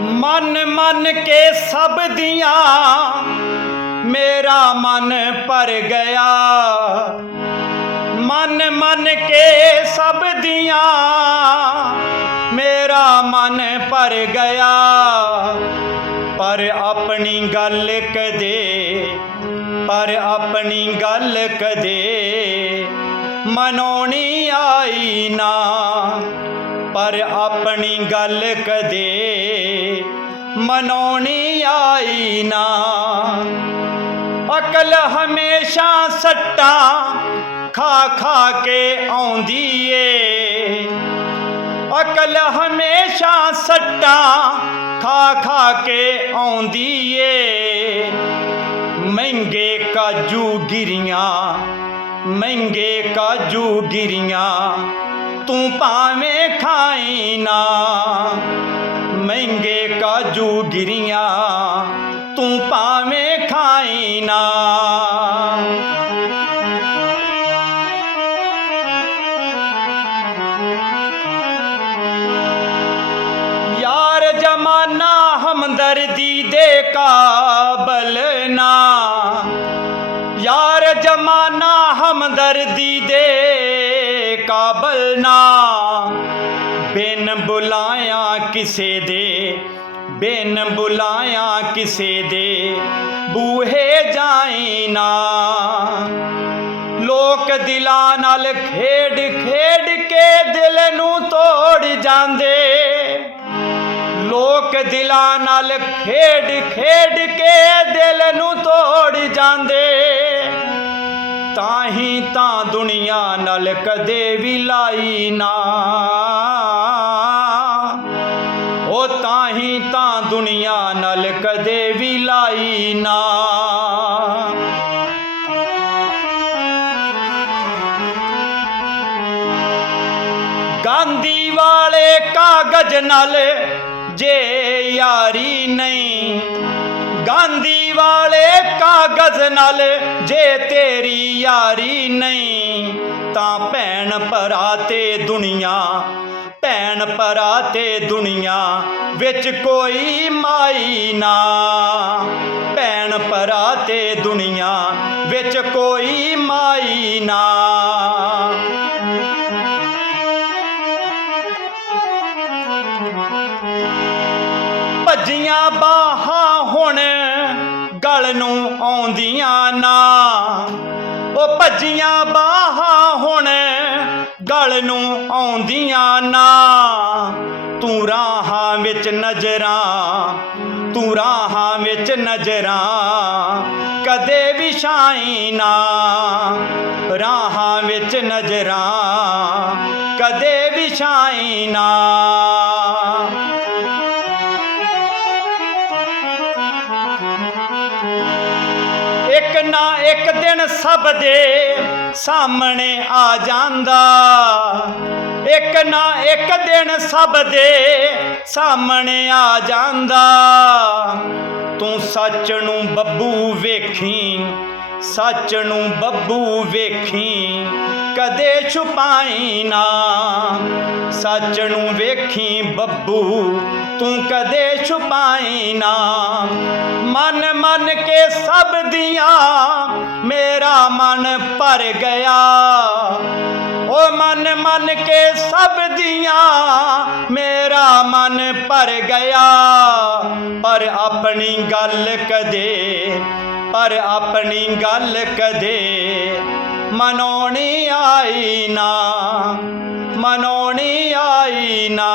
ਮਨ ਮਨ ਕੇ ਸਭ ਦੀਆਂ, ਮੇਰਾ ਮਨ ਭਰ ਗਿਆ। ਮਨ ਮਨ ਕੇ ਸਭ ਦੀਆਂ, ਮੇਰਾ ਮਨ ਭਰ ਗਿਆ। ਪਰ ਆਪਣੀ ਗੱਲ ਕਦੇ, ਪਰ ਆਪਣੀ ਗੱਲ ਕਦੇ ਮਨੋਣੀ ਆਈ ਨਾ। ਪਰ ਆਪਣੀ ਗੱਲ ਕਦੇ ਮਨਾਉਣੀ ਆਈ ਨਾ। ਅਕਲ ਹਮੇਸ਼ਾ ਸੱਟਾਂ ਖਾ ਖਾ ਕੇ ਆਉਂਦੀ ਏ। ਅਕਲ ਹਮੇਸ਼ਾ ਸੱਟਾਂ ਖਾ ਖਾ ਕੇ ਆਉਂਦੀ ਏ। ਮਹਿੰਗੇ ਕਾਜੂ ਗਿਰੀਆਂ, ਮਹਿੰਗੇ ਕਾਜੂ ਗਿਰੀਆਂ। ਤੂੰ ਭਾਵੇਂ ਖਾਈ ਨਾ, ਮਹਿੰਗੇ ਕਾਜੂ ਗਿਰੀਆਂ ਤੂੰ ਭਾਵੇਂ ਖਾਈ ਨਾ। ਯਾਰ ਜਮਾਨਾ ਹਮਦਰਦੀ ਦੇ ਕਾਬਲ ਨਾ, ਯਾਰ ਜਮਾਨਾ ਹਮਦਰਦੀ ਦੇ ਕਾਬਲ ਨਾ। ਬਿਨ ਬੁਲਾਇਆ ਕਿਸੇ ਦੇ, ਬਿਨ ਬੁਲਾਇਆ ਕਿਸੇ ਦੇ। ਬੂਹੇ ਜਾਈ ਨਾ। ਲੋਕ ਦਿਲਾਂ ਨਾਲ ਖੇਡ ਖੇਡ ਕੇ ਦਿਲ ਨੂੰ ਤੋੜ ਜਾਂਦੇ। ਲੋਕ ਦਿਲਾਂ ਨਾਲ ਖੇਡ ਖੇਡ ਕੇ ਦਿਲ ਨੂੰ ਤੋੜ ਜਾਂਦੇ। ਤਾਂ ਹੀ ਤਾਂ ਦੁਨੀਆ ਨਾਲ ਕਦੇ ਵੀ ਲਾਈ ਨਾ। ਉਹ ਤਾਂ ਹੀ ਤਾਂ ਦੁਨੀਆ ਨਾਲ ਕਦੇ ਵੀ ਲਾਈ ਨਾ। ਗਾਂਧੀ ਵਾਲੇ ਕਾਗਜ਼ ਨਾਲ ਜੇ ਯਾਰੀ ਨਹੀਂ, ਗਾਂਧੀ ਵਾਲੇ ਕਾਗਜ਼ ਨਾਲ ਜੇ ਤੇਰੀ ਯਾਰੀ ਨਹੀਂ। ਭੈਣ ਭਰਾ ਤੇ ਦੁਨੀਆ, ਭੈਣ ਭਰਾ ਤੇ ਦੁਨੀਆ, ਵਿੱਚ ਕੋਈ ਮਾਈ ਨਾ। ਭੈਣ ਭਰਾ ਤੇ ਦੁਨੀਆ, ਵਿੱਚ ਕੋਈ ਮਾਈ ਨਾ। ਭੱਜੀਆਂ ਬਾਹਾਂ ਹੁਣ ਗਲ ਨੂੰ ਆਉਂਦੀਆਂ ਨਾ। ਉਹ ਭੱਜੀਆਂ ਬਾਹਾਂ ਹੁਣ ਗਲ ਨੂੰ ਆਉਂਦੀਆਂ ਨਾ। ਤੂੰ ਰਾਹਾਂ ਵਿੱਚ ਨਜ਼ਰਾਂ, ਤੂੰ ਰਾਹਾਂ ਵਿੱਚ ਨਜ਼ਰਾਂ, ਕਦੇ ਵੀ ਛਾਈ ਨਾ। ਰਾਹਾਂ ਵਿੱਚ ਨਜ਼ਰਾਂ, ਕਦੇ ਵੀ ਛਾਈ ਨਾ। ਇੱਕ ਨਾ ਇੱਕ ਦਿਨ ਸਭ ਦੇ ਸਾਹਮਣੇ ਆ ਜਾਂਦਾ। ਇੱਕ ਨਾ ਇੱਕ ਦਿਨ ਸਭ ਦੇ ਸਾਹਮਣੇ ਆ ਜਾਂਦਾ। ਤੂੰ ਸੱਚ ਨੂੰ ਬੱਬੂ ਵੇਖੀ, ਸੱਚ ਨੂੰ ਬੱਬੂ ਵੇਖੀ, ਕਦੇ ਛੁਪਾਈ ਨਾ। ਸੱਚ ਨੂੰ ਵੇਖੀ ਬੱਬੂ, ਤੂੰ ਕਦੇ ਛੁਪਾਈ ਨਾ। ਮਨ ਮਨ ਕੇ ਸਭ ਦੀਆਂ ਮੇਰਾ ਮਨ ਭਰ ਗਿਆ। ਓ ਮਨ ਮਨ ਕੇ ਸਭ ਦੀਆਂ ਮੇਰਾ ਮਨ ਭਰ ਗਿਆ। ਪਰ ਆਪਣੀ ਗੱਲ ਕਦੇ, ਪਰ ਆਪਣੀ ਗੱਲ ਕਦੇ ਮਨੋਣੀ ਆਈ ਨਾ ਮਨੋਣੀ ਆਈ ਨਾ।